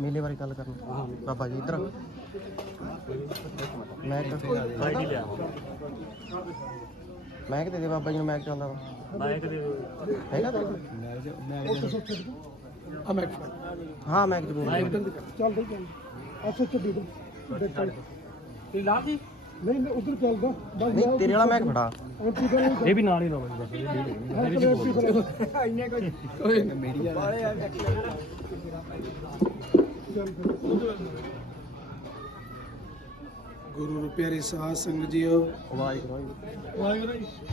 ਮੇਲੇ ਬਾਰੇ ਗੱਲ ਕਰਨਾ ਬਾਬਾ ਜੀ ਇੱਧਰ ਮੈਂ ਆਈਡੀ ਲਿਆ। ਮੈਂ ਕਿਤੇ ਦੇ ਬਾਬਾ ਜੀ ਨੂੰ ਮੈਂ ਚਾਹੁੰਦਾ ਵਾ। ਬਾਈਕ ਦੇ ਹੈਗਾ ਤਾਂ ਆ ਮੈਂ ਹਾਂ ਮੈਂ ਜ਼ਰੂਰ ਚੱਲ ਦੇ ਚੱਲ ਅੱਛਾ ਛੱਡੀ ਦੋ ਤੇ ਲਾ ਦੀ ਨਹੀਂ ਨਹੀਂ ਉਧਰ ਚੱਲਦਾ ਬਸ ਨਹੀਂ ਤੇਰੇ ਵਾਲਾ ਮੈਂ ਨਹੀਂ ਇਹ ਵੀ ਨਾਲ ਹੀ ਲਾਉਂਦੇ ਮੇਰੇ ਇੰਨੇ ਕੋਈ ਮੀਡੀਆ ਗੁਰੂ ਰੂ ਸਾਧ ਸੰਗਤ ਜੀਓ ਆਵਾਜ਼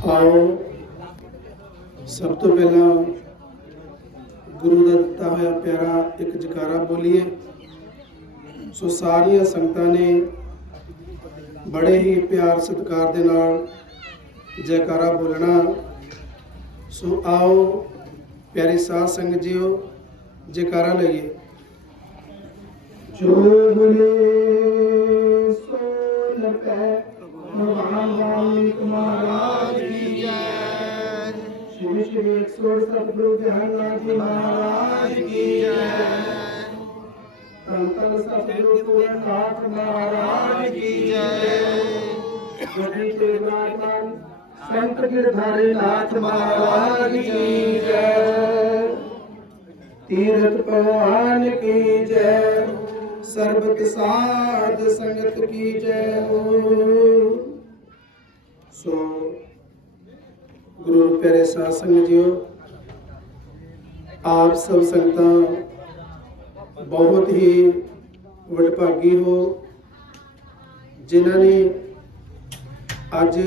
ਆਓ। ਸਭ ਤੋਂ ਪਹਿਲਾਂ ਗੁਰੂ ਦਾ ਦਿੱਤਾ ਹੋਇਆ ਪਿਆਰਾ ਇੱਕ ਜਕਾਰਾ ਬੋਲੀਏ। ਸੋ ਸਾਰੀਆਂ ਸੰਗਤਾਂ ਨੇ ਬੜੇ ਹੀ ਪਿਆਰ ਸਤਿਕਾਰ ਦੇ ਨਾਲ ਜੈਕਾਰਾ ਬੋਲਣਾ। ਸੋ ਆਓ, ਪਿਆਰੀ ਸਾਧ ਸੰਗਤ ਜੀਓ ਜੈਕਾਰਾ ਲਈਏ ਜੋ ਬੋਲੇ ਸੋ ਲਪੈ ਭਗਵਾਨ ਵਾਲਿਕ ਮਹਾਰਾਜ ਕੀ ਜੈ ਸ਼੍ਰੀ ਸ਼੍ਰੀ 108 ਸਤਿਗੁਰੂ ਜਹਾਨਾਥ ਜੀ ਮਹਾਰਾਜ ਕੀ ਜੈ ਧੰਨ ਧੰਨ ਸਤਿਗੁਰੂ ਪੂਰਨਨਾਥ ਮਹਾਰਾਜ ਕੀ ਜੈ ਗੁਰੂ ਤੇਗ ਬਹਾਦਰ ਸੰਤ ਗਿਰਧਾਰੇ ਨਾਥ ਮਹਾਰਾਜ ਕੀ ਜੈ ਤੀਰਥ ਭਗਵਾਨ ਕੀ ਜੈ? ਸਰਬਤ ਸਾਧ ਸੰਗਤ ਕੀ ਜੈ? ਹੋ ਸੋ ਗੁਰੂ ਪਿਆਰੇ ਸਾਧ ਸੰਗਤ ਜੀਓ, ਆਪ ਸਭ ਸੰਗਤਾਂ ਬਹੁਤ ਹੀ ਵਡਭਾਗੀ ਹੋ, ਜਿਨ੍ਹਾਂ ਨੇ ਅੱਜ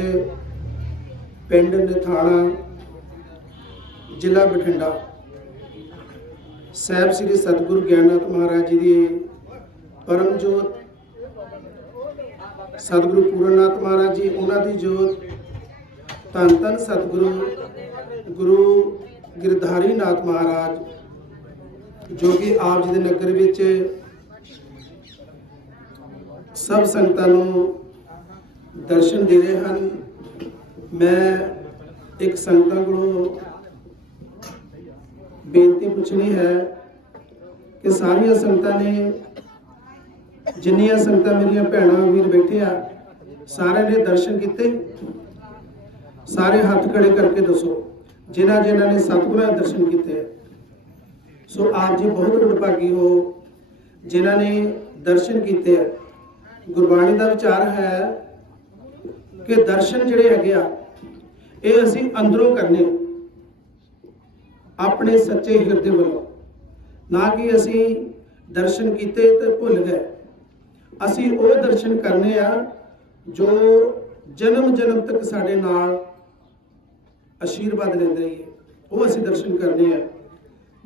ਪਿੰਡ ਨਥਾਣਾ ਜ਼ਿਲ੍ਹਾ ਬਠਿੰਡਾ ਸਾਹਿਬ ਸ੍ਰੀ ਸਤਿਗੁਰੂ ਗਿਆਨਨਾਥ ਮਹਾਰਾਜ ਜੀ ਦੀ ਪਰਮ ਜੋਤ, ਸਤਿਗੁਰੂ ਪੂਰਨਨਾਥ ਮਹਾਰਾਜ ਜੀ, ਉਹਨਾਂ ਦੀ ਜੋਤ, ਧੰਨ ਧੰਨ ਸਤਿਗੁਰੂ, ਗੁਰੂ ਗਿਰਧਾਰੀ ਨਾਥ ਮਹਾਰਾਜ, ਜੋ ਕਿ ਆਪ ਜੀ ਦੇ ਨਗਰ ਵਿੱਚ ਸਭ ਸੰਗਤਾਂ ਨੂੰ ਦਰਸ਼ਨ ਦੇ ਰਹੇ ਹਨ। ਮੈਂ ਇੱਕ ਸੰਗਤਾਂ ਕੋਲੋਂ ਬੇਨਤੀ ਪੁੱਛਣੀ ਹੈ ਕਿ ਸਾਰੀਆਂ ਸੰਗਤਾਂ ਨੇ, ਜਿੰਨੀਆਂ ਸੰਗਤਾਂ ਮੇਰੀਆਂ ਭੈਣਾਂ ਵੀਰ ਬੈਠੇ ਆ, ਸਾਰਿਆਂ ਨੇ ਦਰਸ਼ਨ ਕੀਤੇ? ਸਾਰੇ ਹੱਥ ਖੜੇ ਕਰਕੇ ਦੱਸੋ, ਜਿਨ੍ਹਾਂ ਜਿਨ੍ਹਾਂ ਨੇ ਸਤਿਗੁਰਾਂ ਦੇ ਦਰਸ਼ਨ ਕੀਤੇ ਆ। ਸੋ ਆਪ ਜੀ ਬਹੁਤ ਵਡਭਾਗੀ ਹੋ, ਜਿਨ੍ਹਾਂ ਨੇ ਦਰਸ਼ਨ ਕੀਤੇ ਆ। ਗੁਰਬਾਣੀ ਦਾ ਵਿਚਾਰ ਹੈ ਕਿ ਦਰਸ਼ਨ ਜਿਹੜੇ ਹੈਗੇ ਆ, ਇਹ ਅਸੀਂ ਅੰਦਰੋਂ ਕਰਨੇ ਆਪਣੇ ਸੱਚੇ ਹਿਰਦੇ ਵੱਲੋਂ। ਨਾ ਕਿ ਅਸੀਂ ਦਰਸ਼ਨ ਕੀਤੇ ਤੇ ਭੁੱਲ ਗਏ। ਅਸੀਂ ਉਹ ਦਰਸ਼ਨ ਕਰਨੇ ਆ ਜੋ ਜਨਮ ਜਨਮ ਤੱਕ ਸਾਡੇ ਨਾਲ ਅਸ਼ੀਰਵਾਦ ਲੈਂਦੇ ਰਹੀਏ। ਉਹ ਅਸੀਂ ਦਰਸ਼ਨ ਕਰਨੇ ਆ।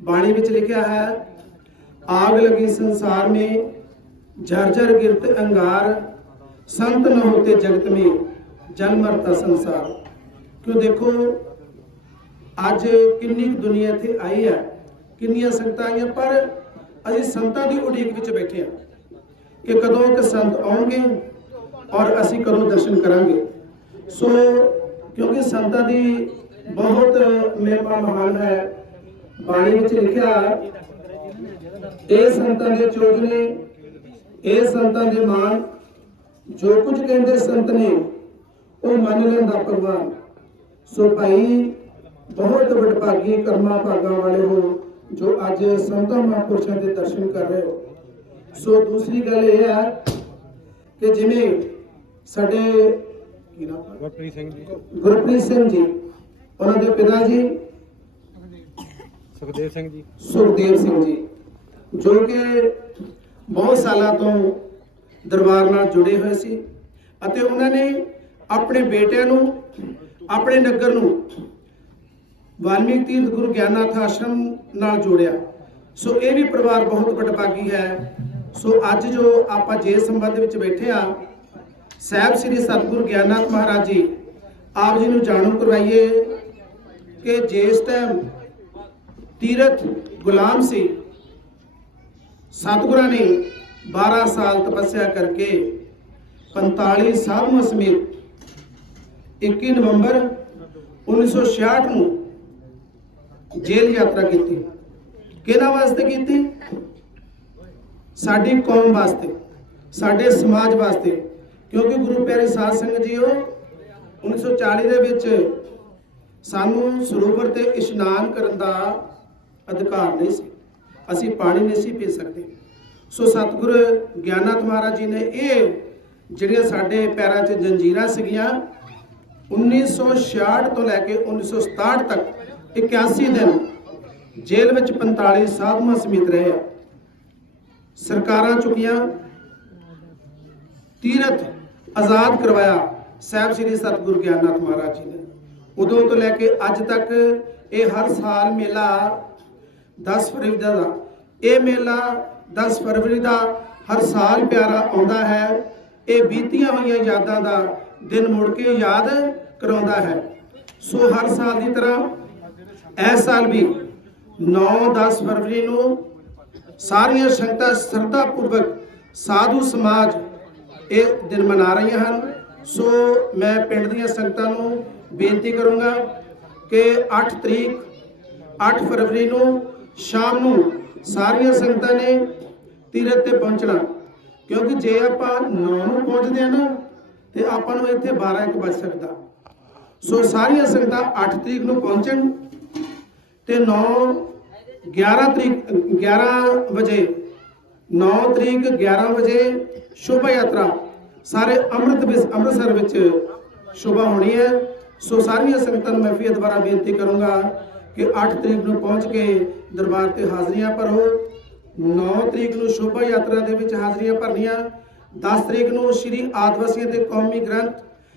ਬਾਣੀ ਵਿੱਚ ਲਿਖਿਆ ਹੈ, ਆਗ ਲਗੀ ਸੰਸਾਰ ਮੇ ਝਰਝਰ ਗਿਰਤ ਅੰਗਾਰ, ਸੰਤ ਨ ਹੋਤੇ ਜਗਤ ਮੇ ਜਨਮ ਮਰਤਾ ਸੰਸਾਰ। ਕਿਉਂ ਦੇਖੋ ਅੱਜ ਕਿੰਨੀ ਕੁ ਦੁਨੀਆ ਇੱਥੇ ਆਈ ਹੈ, ਕਿੰਨੀਆਂ ਸੰਗਤਾਂ ਆਈਆਂ, ਪਰ ਅਸੀਂ ਸੰਤਾਂ ਦੀ ਉਡੀਕ ਵਿੱਚ ਬੈਠੇ ਹਾਂ ਕਿ ਕਦੋਂ ਇੱਕ ਸੰਤ ਆਉਣਗੇ ਔਰ ਅਸੀਂ ਕਦੋਂ ਦਰਸ਼ਨ ਕਰਾਂਗੇ। ਸੋ ਕਿਉਂਕਿ ਸੰਤਾਂ ਦੀ ਬਹੁਤ ਮਹਿਮਾ ਮਹਾਨ ਹੈ, ਬਾਣੀ ਵਿੱਚ ਲਿਖਿਆ ਇਹ ਸੰਤਾਂ ਦੇ ਚੋਜ ਨੇ, ਇਹ ਸੰਤਾਂ ਦੇ ਮਾਨ ਜੋ ਕੁਝ ਕਹਿੰਦੇ ਸੰਤ ਨੇ, ਉਹ ਮੰਨ ਲੈਂਦਾ ਪ੍ਰਵਾਨ ਸੋ ਭਾਈ ਬਹੁਤ ਵਡਭਾਗੀ ਕਰਮਾ ਭਾਗਾਂ ਵਾਲੇ ਹੋ ਜੋ ਅੱਜ ਸੰਤਾਂ ਮਹਾਂਪੁਰਸ਼ਾਂ ਦੇ ਦਰਸ਼ਨ ਕਰ ਰਹੇ ਹੋ। ਸੋ ਦੂਸਰੀ ਗੱਲ ਇਹ ਹੈ ਕਿ ਜਿਵੇਂ ਸਾਡੇ ਕੀ ਨਾਮ? ਹੈ? ਗੁਰਪ੍ਰੀਤ ਸਿੰਘ ਜੀ। ਗੁਰਪ੍ਰੀਤ ਸਿੰਘ ਜੀ ਉਹਨਾਂ ਦੇ ਪਿਤਾ ਜੀ। ਸੁਖਦੇਵ ਸਿੰਘ ਜੀ। ਸੁਖਦੇਵ ਸਿੰਘ ਜੀ ਜੋ ਕਿ ਬਹੁਤ ਸਾਲਾਂ ਤੋਂ ਦਰਬਾਰ ਨਾਲ ਜੁੜੇ ਹੋਏ ਸੀ ਅਤੇ ਉਹਨਾਂ ਨੇ ਆਪਣੇ ਬੇਟਿਆਂ ਨੂੰ ਆਪਣੇ ਨਗਰ ਨੂੰ ਵਾਲਮੀਕ ਤੀਰਥ ਗੁਰੂ ਗਿਆਨਨਾਥ ਆਸ਼ਰਮ ਨਾਲ ਜੋੜਿਆ। ਸੋ ਇਹ ਵੀ ਪਰਿਵਾਰ ਬਹੁਤ ਵਡਭਾਗੀ ਹੈ। ਸੋ ਅੱਜ ਜੋ ਆਪਾਂ ਜੇ ਸੰਬੰਧ ਵਿੱਚ ਬੈਠੇ ਆ ਸਾਹਿਬ ਸ੍ਰੀ ਸਤਿਗੁਰੂ ਗਿਆਨਨਾਥ ਮਹਾਰਾਜ ਜੀ, ਆਪ ਜੀ ਨੂੰ ਜਾਣੂ ਕਰਵਾਈਏ ਕਿ ਜਿਸ ਟਾਈਮ ਤੀਰਥ ਗੁਲਾਮ ਸੀ, ਸਤਿਗੁਰਾਂ ਨੇ 12 ਸਾਲ ਤਪੱਸਿਆ ਕਰਕੇ 45 ਸਾਧੂਆਂ ਸਮੇਤ 21 ਨਵੰਬਰ 1966 ਨੂੰ ਜੇਲ੍ਹ ਯਾਤਰਾ ਕੀਤੀ। ਕਿਹਨਾਂ ਵਾਸਤੇ ਕੀਤੀ? ਸਾਡੀ ਕੌਮ ਵਾਸਤੇ, ਸਾਡੇ ਸਮਾਜ ਵਾਸਤੇ। ਕਿਉਂਕਿ ਗੁਰੂ ਪਿਆਰੇ ਸਾਧ ਸੰਗਤ ਜੀਓ 1940 ਦੇ ਵਿੱਚ ਸਾਨੂੰ ਸਰੋਵਰ ਤੇ ਇਸ਼ਨਾਨ ਕਰਨ ਦਾ ਅਧਿਕਾਰ ਨਹੀਂ ਸੀ। ਅਸੀਂ ਪਾਣੀ ਨਹੀਂ ਸੀ ਪੀ ਸਕਦੇ। ਸੋ ਸਤਿਗੁਰ ਗਿਆਨਨਾਥ ਮਹਾਰਾਜ ਜੀ ਨੇ ਇਹ ਜਿਹੜੀਆਂ ਸਾਡੇ ਪੈਰਾਂ 'ਚ ਜੰਜੀਰਾਂ ਸੀਗੀਆਂ 1966 ਤੋਂ ਲੈ ਕੇ 1967 ਤੱਕ 81 ਦਿਨ ਜੇਲ੍ਹ ਵਿੱਚ 45 ਸਾਧੂਆਂ ਸਮੇਤ ਰਹੇ ਆ। ਸਰਕਾਰਾਂ ਚੁੱਕੀਆਂ, ਤੀਰਥ ਆਜ਼ਾਦ ਕਰਵਾਇਆ ਸਾਹਿਬ ਸ੍ਰੀ ਸਤਿਗੁਰੂ ਗਿਆਨਨਾਥ ਮਹਾਰਾਜ ਜੀ ਨੇ। ਉਦੋਂ ਤੋਂ ਲੈ ਕੇ ਅੱਜ ਤੱਕ ਇਹ ਹਰ ਸਾਲ ਮੇਲਾ 10 ਫਰਵਰੀ ਦਾ ਇਹ ਮੇਲਾ 10 ਫਰਵਰੀ ਦਾ ਹਰ ਸਾਲ ਪਿਆਰਾ ਆਉਂਦਾ ਹੈ। ਇਹ ਬੀਤੀਆਂ ਹੋਈਆਂ ਯਾਦਾਂ ਦਾ ਦਿਨ ਮੁੜ ਕੇ ਯਾਦ ਕਰਾਉਂਦਾ ਹੈ। ਸੋ ਹਰ ਸਾਲ ਦੀ ਤਰ੍ਹਾਂ ਇਸ ਸਾਲ ਵੀ 9-10 ਫਰਵਰੀ ਨੂੰ ਸਾਰੀਆਂ ਸੰਗਤਾਂ ਸ਼ਰਧਾ ਪੂਰਵਕ ਸਾਧੂ ਸਮਾਜ ਇਹ ਦਿਨ ਮਨਾ ਰਹੀਆਂ ਹਨ। ਸੋ ਮੈਂ ਪਿੰਡ ਦੀਆਂ ਸੰਗਤਾਂ ਨੂੰ ਬੇਨਤੀ ਕਰੂੰਗਾ ਕਿ 8 ਤਰੀਕ 8 ਫਰਵਰੀ ਨੂੰ ਸ਼ਾਮ ਨੂੰ ਸਾਰੀਆਂ ਸੰਗਤਾਂ ਨੇ ਤੀਰਥ ਤੇ ਪਹੁੰਚਣਾ। ਕਿਉਂਕਿ ਜੇ ਆਪਾਂ 9 ਨੂੰ ਪਹੁੰਚਦੇ ਆ ਨਾ, ਤੇ ਆਪਾਂ ਨੂੰ ਇੱਥੇ 12 ਇੱਕ ਵੱਜ ਸਕਦਾ। ਸੋ ਸਾਰੀਆਂ ਸੰਗਤਾਂ 8 ਤਰੀਕ ਨੂੰ ਪਹੁੰਚਣ। ਤੇ 9 11 ਤਰੀਕ 11 ਵਜੇ 9 ਤਰੀਕ 11 ਵਜੇ ਸ਼ੋਭਾ ਯਾਤਰਾ। ਸਾਰੇ ਅੰਮ੍ਰਿਤ ਵਿਸ ਅੰਮ੍ਰਿਤਸਰ ਵਿੱਚ ਸ਼ੋਭਾ ਹੋਣੀ ਹੈ। ਸੋ ਸਾਰੀਆਂ ਸੰਗਤਾਂ ਨੂੰ ਮੈਂ ਫਿਰ ਦੁਬਾਰਾ ਬੇਨਤੀ ਕਰੂੰਗਾ ਕਿ 8 ਤਰੀਕ ਨੂੰ ਪਹੁੰਚ ਕੇ ਦਰਬਾਰ ਤੇ ਹਾਜ਼ਰੀਆਂ ਭਰੋ। 9 ਤਰੀਕ ਨੂੰ ਸ਼ੋਭਾ ਯਾਤਰਾ ਦੇ ਵਿੱਚ ਹਾਜ਼ਰੀਆਂ ਭਰਨੀਆਂ। 10 ਤਰੀਕ ਨੂੰ ਸ੍ਰੀ ਆਦਿਵਾਸੀਆਂ ਦੇ ਕੌਮੀ ਗ੍ਰੰਥ,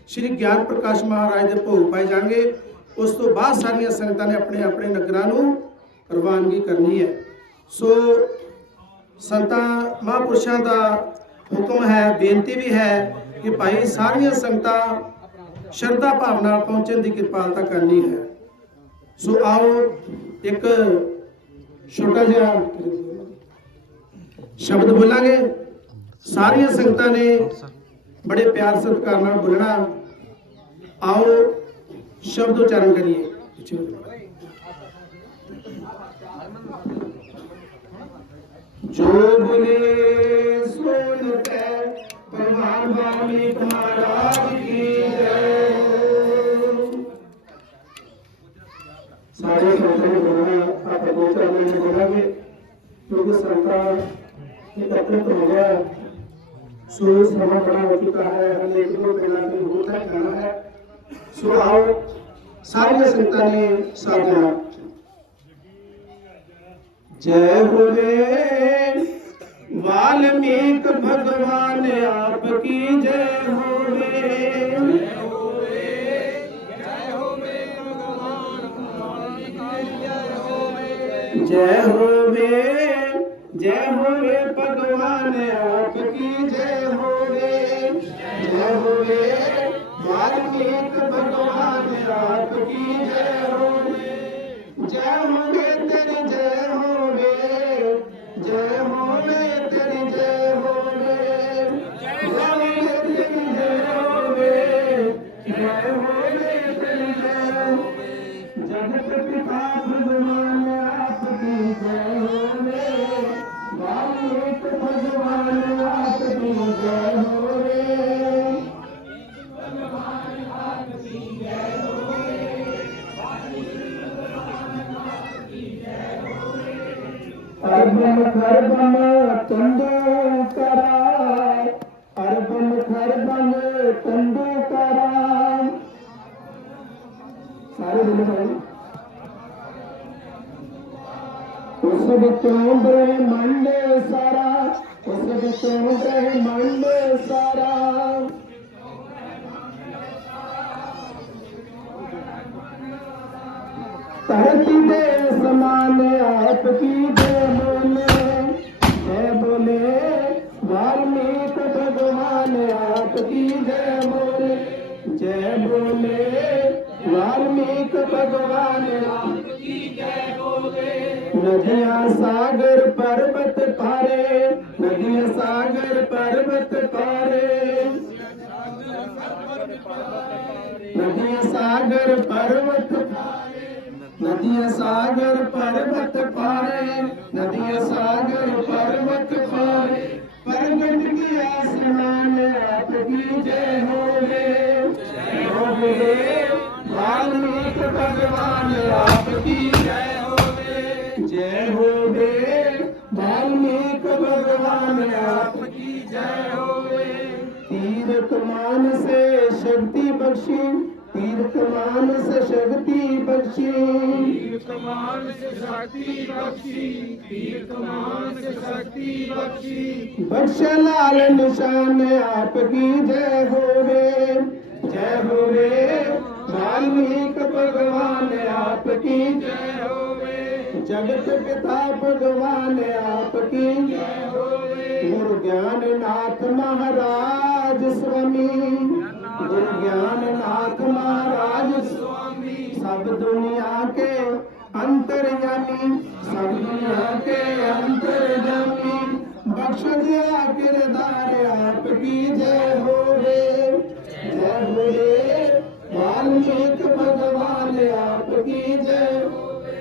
ਸ੍ਰੀ ਗਿਆਨ ਪ੍ਰਕਾਸ਼ ਮਹਾਰਾਜ ਦੇ ਭੋਗ ਪਾਏ ਜਾਣਗੇ। ਉਸ ਤੋਂ ਬਾਅਦ ਸਾਰੀਆਂ ਸੰਗਤਾਂ ਨੇ ਆਪਣੇ ਆਪਣੇ ਨਗਰਾਂ ਨੂੰ ਰਵਾਨਗੀ ਕਰਨੀ ਹੈ। ਸੋ ਸੰਤਾਂ, ਮਹਾਂਪੁਰਸ਼ਾਂ ਦਾ ਹੁਕਮ ਹੈ, ਬੇਨਤੀ ਵੀ ਹੈ ਕਿ ਭਾਈ ਸਾਰੀਆਂ ਸੰਗਤਾਂ ਸ਼ਰਧਾ ਭਾਵ ਨਾਲ ਪਹੁੰਚਣ ਦੀ ਕਿਰਪਾਲਤਾ ਕਰਨੀ ਹੈ। ਸੋ ਆਓ ਇੱਕ ਛੋਟਾ ਜਿਹਾ ਸ਼ਬਦ ਬੋਲਾਂਗੇ। ਸਾਰੀਆਂ ਸੰਗਤਾਂ ਨੇ ਬੜੇ ਪਿਆਰ ਸਤਿਕਾਰ ਨਾਲ ਬੋਲਣਾ। ਆਓ ਸ਼ਬਦ ਉਚਾਰਨ ਕਰੀਏ ਜੋ ਬੋਲੇ ਸੁਣ ਕੇ ਪ੍ਰਮਾਨ ਬਾਣੀ ਮਹਾਰਾਜ ਕੀ ਜੈ ਸਾਰੇ ਸੰਤਾਂ ਨੂੰ ਬੋਲਣਾ ਆਪਾਂ ਦੋ ਚਾਰ ਮਿੰਟ ਬੋਲਾਂਗੇ ਕਿਉਂਕਿ ਸੰਤਾਂ ਇਕੱਤਰਿਤ ਹੋ ਗਿਆ ਸੋ ਸਮਾਂ ਬੜਾ ਹੋ ਚੁੱਕਾ ਹੈ ਹਲੇ ਇੱਕ ਦੋ ਦਿਨਾਂ ਦੀ ਹੋਰ ਤੱਕ ਜਾਣਾ ਹੈ ਸੋ ਆਓ ਸਾਰੀਆਂ ਸੰਤਾਂ ਨੇ ਸਾਧਨਾ ਜੈ ਹੋਵੇ ਵਾਲਮੀਕ ਭਗਵਾਨ, ਆਪ ਕੀ ਜੈ ਹੋਵੇ। ਜੈ ਹੋਵੇ ਜੈ ਹੋਵੇ ਭਗਵਾਨ, ਆਪ ਕੀ ਜੈ ਹੋਵੇ ਜੈ ਹੋਵੇ ਵਾਲਮੀਕ ਭਗਵਾਨ ਆਪ ਕੀ ਜੈ ਹੋਵੇ? ਜੈ ਹੋਵੇ ਖਰਬਮ ਤੰਦੂ ਕਰਾਏ ਸਾਰੇ ਦਿਨ ਭਾਈ ਉਸ ਵਿੱਚੋਂ ਬ੍ਰਹਮੰਡ ਸਾਰਾ ਉਸ ਵਿੱਚੋਂ ਬ੍ਰਹਮੰਡ ਸਾਰਾ ਭਗਵਾਨ। ਨਦੀਆਂ ਸਾਗਰ ਪਰਬਤ ਪਾਰੇ। ਨਦੀਆਂ ਸਾਗਰ ਪਰਬਤ ਪਾਰੇ। ਨਦੀਆਂ ਸਾਗਰ ਪਰਬਤ ਨਦੀਆਂ ਸਾਗਰ ਪਰਬਤ ਪਾਰੇ। ਨਦੀਆਂ ਸਾਗਰ ਪਰਬਤ ਪਾਰੇ। ਆਸਮਾਨ ਆਪ ਕੀ ਜੈ ਭਗਵਾਨ ਆਪ ਕੀ ਜੈ ਹੋਵੇ? ਜੈ ਹੋਵੇ। ਵਾਲਮੀਕ ਭਗਵਾਨ ਆਪ ਕੀ ਜੈ ਹੋਵੇ? ਤੀਰ ਕਮਾਨ ਸੇ ਸ਼ਕਤੀ ਬਖਸ਼ੀ। ਤੀਰ ਕਮਾਨ ਸੇ ਸ਼ਕਤੀ ਬਖਸ਼ੀ। ਤੀਰ ਕਮਾਨ ਸੇ ਸ਼ਕਤੀ ਬਖਸ਼ੀ। ਤੀਰ ਕਮਾਨ ਸੇ ਸ਼ਕਤੀ ਬਖਸ਼ੀ। ਬਖਸ਼ ਲਾਲ ਨਿਸ਼ਾਨ ਆਪ ਕੀ ਜੈ ਹੋਵੇ? ਜੈ ਹੋਵੇ। वाल्मीक भगवान आपकी जय होवे जगत पिता भगवान आपकी जय होवे गुरु ज्ञाननाथ महाराज स्वामी गुरु ज्ञाननाथ महाराज स्वामी सब दुनिया के अंतर्यामी सब दुनिया के अंतर्यामी बख्श दिया किरदार आपकी जय होवे जय होवे वाल्मीक भगवान आपकी जय होवे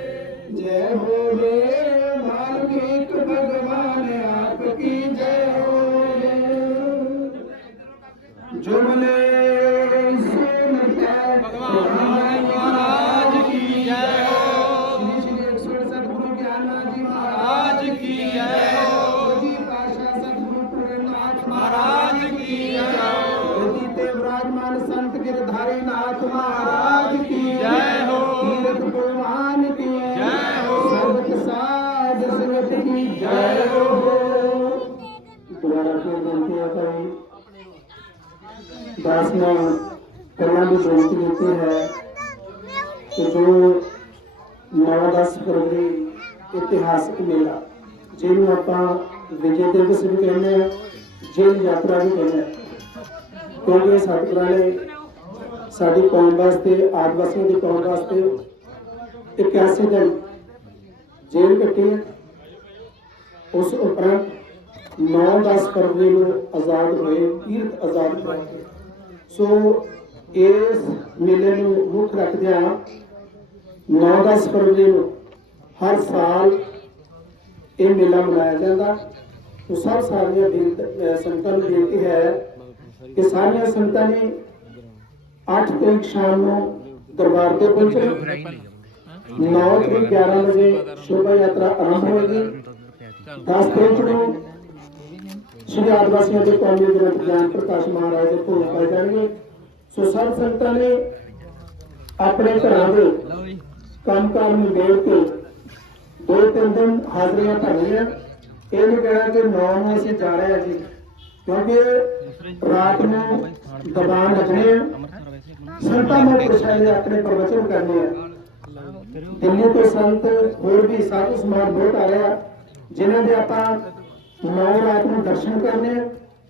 जय होवे वाल्मीक भगवान ਪਹਿਲਾਂ ਬੇਨਤੀ ਕੀਤੀ ਹੈ। ਕਿ ਜੋ 9-10 ਫਰਵਰੀ ਇਤਿਹਾਸਕ ਮੇਲਾ, ਜਿਹਨੂੰ ਆਪਾਂ ਵਿਜੇ ਦਿਵਸ ਵੀ ਕਹਿੰਦੇ ਆ ਜੇਲ ਯਾਤਰਾ ਵੀ ਕਹਿੰਦੇ ਆ ਕਿਉਂਕਿ ਸਤਿਗੁਰਾਂ ਨੇ ਸਾਡੀ ਕੌਮ ਵਾਸਤੇ, ਆਦਿਵਾਸੀਆਂ ਦੀ ਕੌਮ ਵਾਸਤੇ 81 ਦਿਨ ਜੇਲ੍ਹ ਕੱਟੀ ਉਸ ਉਪਰੰਤ 9-10 ਫਰਵਰੀ ਨੂੰ ਆਜ਼ਾਦ ਹੋਏ, ਤੀਰਥ ਆਜ਼ਾਦ ਹੋਏ। ਸੋ ਇਸ ਮੇਲੇ ਨੂੰ ਮੁੱਖ ਰੱਖਦਿਆਂ 9-10 ਫਰਵਰੀ ਨੂੰ ਹਰ ਸਾਲ ਇਹ ਮੇਲਾ ਮਨਾਇਆ ਜਾਂਦਾ। ਸੋ ਸਭ ਸਾਰੀਆਂ ਬੇਨਤ- ਸੰਗਤਾਂ ਨੂੰ ਬੇਨਤੀ ਹੈ ਕਿ ਸਾਰੀਆਂ ਸੰਗਤਾਂ ਨੇ 8 ਤਰੀਕ ਸ਼ਾਮ ਨੂੰ ਦਰਬਾਰ ਤੇ ਪਹੁੰਚਣਾ 9 ਤਰੀਕ 11 ਵਜੇ ਸ਼ੋਭਾ ਯਾਤਰਾ ਆਰੰਭ ਹੋਏਗੀ। 10 ਤਰੀਕ ਨੂੰ ਸ਼੍ਰੀ ਆਦਿਵਾਸੀਆਂ ਦੇ ਕੌਮੀ ਗ੍ਰੰਥ ਗਿਆਨ ਪ੍ਰਕਾਸ਼ ਮਹਾਰਾਜ ਦੇ ਭੋਗ ਪਾਏ ਜਾਣਗੇ। ਸੋ ਸਭ ਸੰਗਤਾਂ ਨੇ ਆਪਣੇ ਘਰਾਂ ਦੇ ਕੰਮਕਾਰ ਨੂੰ ਦੇਖ ਕੇ ਦੋ ਤਿੰਨ ਦਿਨ ਹਾਜ਼ਰੀਆਂ ਭਰਨੀਆਂ। ਇਹ ਨਹੀਂ ਕਹਿਣਾ ਕਿ ਨੌ ਨੂੰ ਅਸੀਂ ਜਾ ਰਹੇ ਹਾਂ ਜੀ ਕਿਉਂਕਿ ਰਾਤ ਨੂੰ ਦਬਾਨ ਲੱਗਣੇ ਆ। ਸੰਤਾਂ ਨੂੰ ਪੁੱਛਾਂਗੇ ਆਪਣੇ ਪ੍ਰਵਚਨ ਕਰਨੇ ਆ। ਦਿੱਲੀ ਤੋਂ ਸੰਤ ਹੋਰ ਵੀ ਸਾਧੂ ਸਮਾਜ ਬਹੁਤ ਆ ਰਿਹਾ ਜਿਨ੍ਹਾਂ ਦੇ ਆਪਾਂ ਨੌ ਰਾਤ ਨੂੰ ਦਰਸ਼ਨ ਕਰਨੇ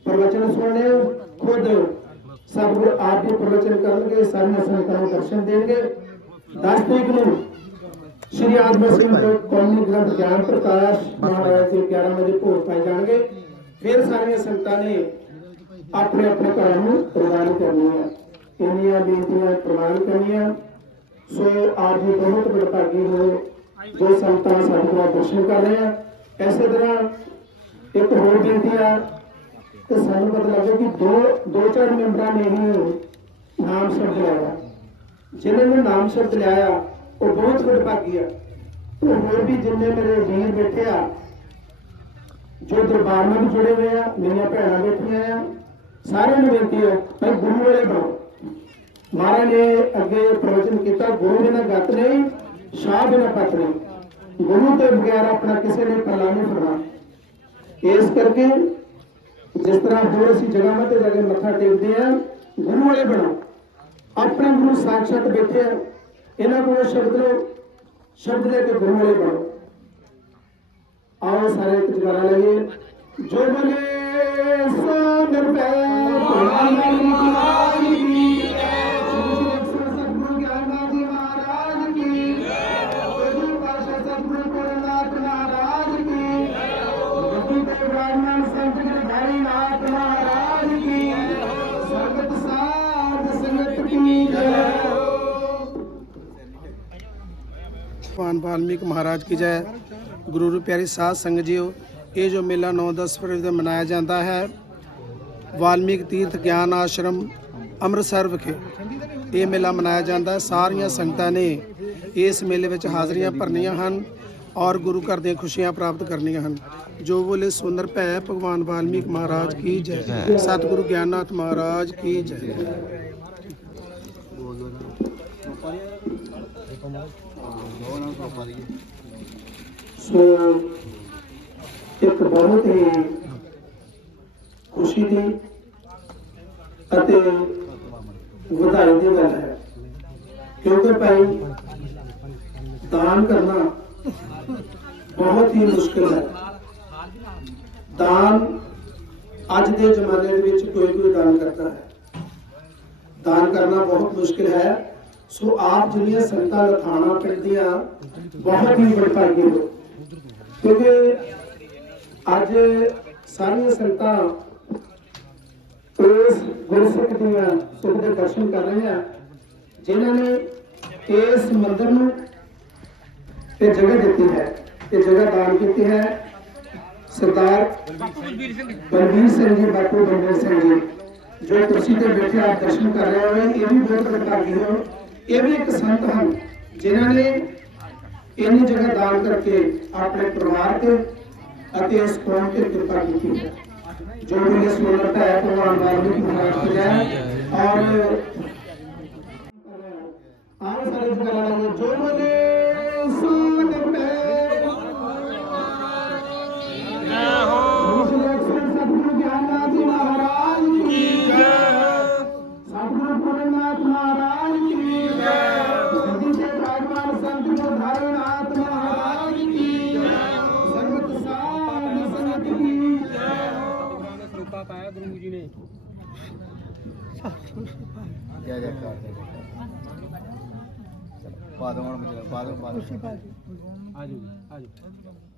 ਪ੍ਰਵਚਨ ਸੁਣਨੇ ਆ, ਖੁਦ ਸਤਿਗੁਰ ਆਪ ਹੀ ਪ੍ਰਵਚਨ ਕਰਨਗੇ ਸਾਰੀਆਂ ਸੰਗਤਾਂ ਨੂੰ ਦਰਸ਼ਨ ਦੇਣਗੇ। 10 ਤਰੀਕ ਨੂੰ ਸ਼੍ਰੀ ਆਦਮ ਸਿੰਘ ਕੌਮੀ ਗ੍ਰੰਥ ਗਿਆਨ ਪ੍ਰਕਾਸ਼ ਮਹਾਰਾਜ ਦੇ 11 ਵਜੇ ਭੋਗ ਪਾਏ ਜਾਣਗੇ। ਫਿਰ ਸਾਰੀਆਂ ਸੰਗਤਾਂ ਨੇ ਆਪਣੇ ਆਪਣੇ ਘਰਾਂ ਨੂੰ ਪ੍ਰਵਾਨ ਕਰਨੀ ਹੈ। ਇੰਨੀਆਂ ਬੇਨਤੀਆਂ ਪ੍ਰਵਾਨ ਕਰਨੀਆਂ। ਸੋ ਆਪ ਜੀ ਬਹੁਤ ਬੜਭਾਗੀ ਹੋ, ਜੋ ਸੰਤਾਂ ਸਾਡੇ ਕੋਲ ਦਰਸ਼ਨ ਕਰ ਰਹੇ ਆ। ਐਸੇ ਤਰ੍ਹਾਂ ਇੱਕ ਹੋਰ ਬੇਨਤੀ ਆ ਕਿ ਸਾਨੂੰ ਪਤਾ ਲੱਗਿਆ ਕਿ ਦੋ ਦੋ ਚਾਰ ਮੈਂਬਰਾਂ ਨੇ ਹੀ ਨਾਮ ਸ਼ਬਦ ਲਿਆ ਜਿਨ੍ਹਾਂ ਨੇ ਨਾਮ ਸ਼ਬਦ ਲਿਆ ਉਹ ਬਹੁਤ ਬੜਭਾਗੀ ਆ। ਉਹ ਹੋਰ ਵੀ ਜਿੰਨੇ ਮੇਰੇ ਵੀਰ ਬੈਠੇ ਆ, ਜੋ ਦਰਬਾਰ ਨਾਲ ਜੁੜੇ ਹੋਏ ਆ, ਮੇਰੀਆਂ ਭੈਣਾਂ ਬੈਠੀਆਂ ਆ, ਸਾਰਿਆਂ ਨੂੰ ਬੇਨਤੀ ਹੈ ਭਾਈ ਗੁਰੂ ਵਾਲੇ ਬਣੋ। ਮਹਾਰਾਜ ਨੇ ਅੱਗੇ ਪ੍ਰਵਚਨ ਕੀਤਾ, ਗੁਰੂ ਬਿਨਾਂ ਗੱਤ ਨਹੀਂ, ਸ਼ਾਹ ਬਿਨਾਂ ਪਤ ਨਹੀਂ। ਗੁਰੂ ਤੋਂ ਬਗੈਰ ਆਪਣਾ ਕਿਸੇ ਨੇ ਪੱਲਾ ਨਹੀਂ ਫੜਨਾ। ਇਸ ਕਰਕੇ ਜਿਸ ਤਰ੍ਹਾਂ ਹੋਰ ਅਸੀਂ ਜਗ੍ਹਾਵਾਂ ਤੇ ਜਾ ਕੇ ਮੱਥਾ ਟੇਕਦੇ ਆ, ਗੁਰੂ ਵਾਲੇ ਬਣੋ। ਆਪਣੇ ਗੁਰੂ ਸਾਖਸ਼ਾਤ ਬੈਠੇ ਆ, ਇਹਨਾਂ ਕੋਲੋਂ ਸ਼ਬਦ ਲਓ, ਸ਼ਬਦ ਲੈ ਕੇ ਗੁਰੂ ਵਾਲੇ ਬਣੋ। ਆਓ ਸਾਰੇ ਇੱਕ ਜਗਾਰਾ ਲਈਏ ਜੋ ਬਲੇ ਸੋ ਨਿਰਭੈ ਭਗਵਾਨ ਕੀ ਭਗਵਾਨ ਵਾਲਮੀਕ ਮਹਾਰਾਜ ਕੀ ਜੈ। ਗੁਰੂ ਰੂ ਪਿਆਰੀ ਸਾਧ ਸੰਗਤ ਜੀਓ, ਇਹ ਜੋ ਮੇਲਾ 9-10 ਫਰਵਰੀ ਦਾ ਮਨਾਇਆ ਜਾਂਦਾ ਹੈ, ਵਾਲਮੀਕ ਤੀਰਥ ਗਿਆਨ ਆਸ਼ਰਮ ਅੰਮ੍ਰਿਤਸਰ ਵਿਖੇ, ਇਹ ਮੇਲਾ ਮਨਾਇਆ ਜਾਂਦਾ ਹੈ। ਸਾਰੀਆਂ ਸੰਗਤਾਂ ਨੇ ਇਸ ਮੇਲੇ ਵਿੱਚ ਹਾਜ਼ਰੀਆਂ ਭਰਨੀਆਂ ਹਨ ਔਰ ਗੁਰੂ ਘਰ ਦੀਆਂ ਖੁਸ਼ੀਆਂ ਪ੍ਰਾਪਤ ਕਰਨੀਆਂ ਹਨ। ਜੋ ਬੋਲੇ, ਸੁੰਦਰ ਭੈ ਭਗਵਾਨ ਵਾਲਮੀਕ ਮਹਾਰਾਜ ਕੀ ਜੈ। ਸਤਿਗੁਰੂ ਗਿਆਨਨਾਥ ਮਹਾਰਾਜ ਕੀ ਜੈ। ਸੋ, ਇੱਕ ਬਹੁਤ ਹੀ ਖੁਸ਼ੀ ਦੀ ਅਤੇ ਵਧਾਈ ਦੀ ਗੱਲ ਹੈ। ਕਿਉਂਕਿ ਭਾਈ, ਦਾਨ ਕਰਨਾ ਬਹੁਤ ਹੀ ਮੁਸ਼ਕਿਲ ਹੈ। ਦਾਨ ਅੱਜ ਦੇ ਜ਼ਮਾਨੇ ਦੇ ਵਿੱਚ ਕੋਈ ਕੋਈ ਦਾਨ ਕਰਦਾ ਹੈ। ਦਾਨ ਕਰਨਾ ਬਹੁਤ ਮੁਸ਼ਕਿਲ ਹੈ। ਸੋ ਆਪ ਜਿਹੜੀਆਂ ਸੰਗਤਾਂ ਲਖਾਣਾ ਪਿੰਡ ਦੀਆਂ ਬਹੁਤ ਹੀ ਵਡਭਾਗੀ ਹੋ ਕਿਉਂਕਿ ਅੱਜ ਸਾਰੀਆਂ ਸੰਗਤਾਂ ਇਸ ਗੁਰਸਿੱਖ ਦੀਆਂ ਸੁਖ ਦੇ ਦਰਸ਼ਨ ਕਰ ਰਹੇ ਆ ਜਿਨ੍ਹਾਂ ਨੇ ਇਸ ਮੰਦਿਰ ਨੂੰ ਇਹ ਜਗ੍ਹਾ ਦਿੱਤੀ ਹੈ ਇਹ ਜਗ੍ਹਾ ਦਾਨ ਕੀਤੀ ਹੈ। ਸਰਦਾਰ ਬਲਬੀਰ ਸਿੰਘ ਜੀ, ਬਾਪੂ ਬਲਬੀਰ ਸਿੰਘ ਜੀ, ਜੋ ਤੁਸੀਂ ਤੇ ਬੈਠੇ ਆਪ ਦਰਸ਼ਨ ਕਰ ਰਹੇ ਹੋ, ਇਹ ਵੀ ਬਹੁਤ ਵਡਭਾਗੀ ਹੋ ਇਹ ਵੀ ਇੱਕ ਸੰਤ ਹਨ, ਜਿਨ੍ਹਾਂ ਨੇ ਇੰਨੀ ਜਗ੍ਹਾ ਦਾਨ ਕਰਕੇ ਆਪਣੇ ਪਰਿਵਾਰ ਤੇ ਅਤੇ ਇਸ ਕੌਮ ਤੇ ਕਿਰਪਾ ਕੀਤੀ ਹੈ। ਜੋ ਵੀ ਇਸ ਮੰਦਰ ਹੈ ਭਗਵਾਨ ਵਾਲਮੀਕ ਮਹਾਰਾਜ ਜੀ। ਹੈ ਔਰ ਆਹ ਸਾਰੇ ਜਗ੍ਹਾ ਜੋ ਬਲੇ ਬਾਦੋਂ ਬਾਦੋਂ ਬਾਦੋਂ ਆਜੋ ਆਜੋ।